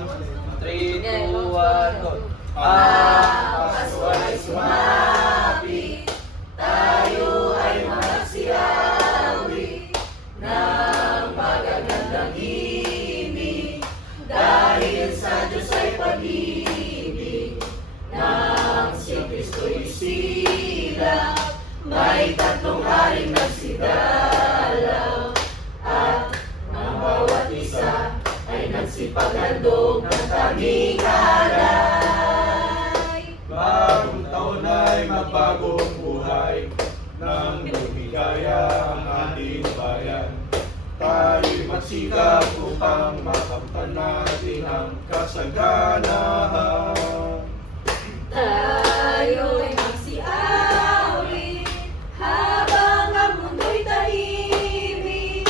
3, 2, 1, go! Pasko ay sumapit, tayo ay magsiawi ng magagandang ibig, dahil sa Diyos ay pag-ibig, nang si Kristo'y silang, may tatlong haring nagsidalaw, at ang bawat isa ay nagsipaghandog ng tanging alay. Bagong taon ay magbagong buhay, nang lumigaya ang ating bayan. Tayo'y magsikap upang makamtan natin ang kasaganahan. Tayo'y magsiawi habang ang mundo'y tahimik.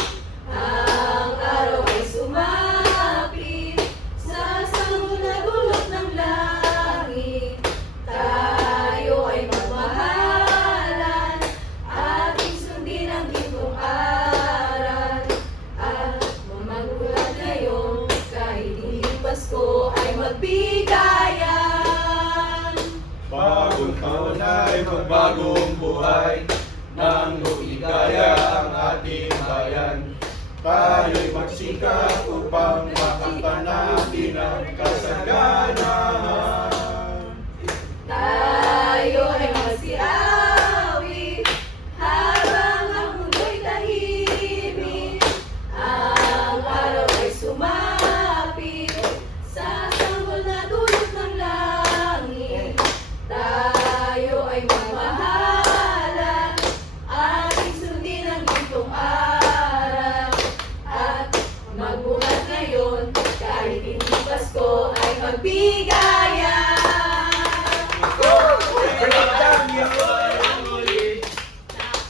Ang araw ay sumapit sa sanggol na dulot ng langit. Tayo ay magmahalan, ating sundin ang gintong aral, at mamagulat ngayon kahit hindi Pasko ay magbigayan. Bagong taon ay magbagong buhay, nang lumigaya ang ating bayan. Tayo'y magsikap upang makamtan natin ang kasaganahan. Tayo ay magsiawi habang ang mundo'y tahimik. Ang araw ay sumapit sa sanggol na dulot ng langit. Tayo ay magmahalan, ating sundin ang gintong aral, at magbuhat ngayon kahit hindi Pasko ay magbigay.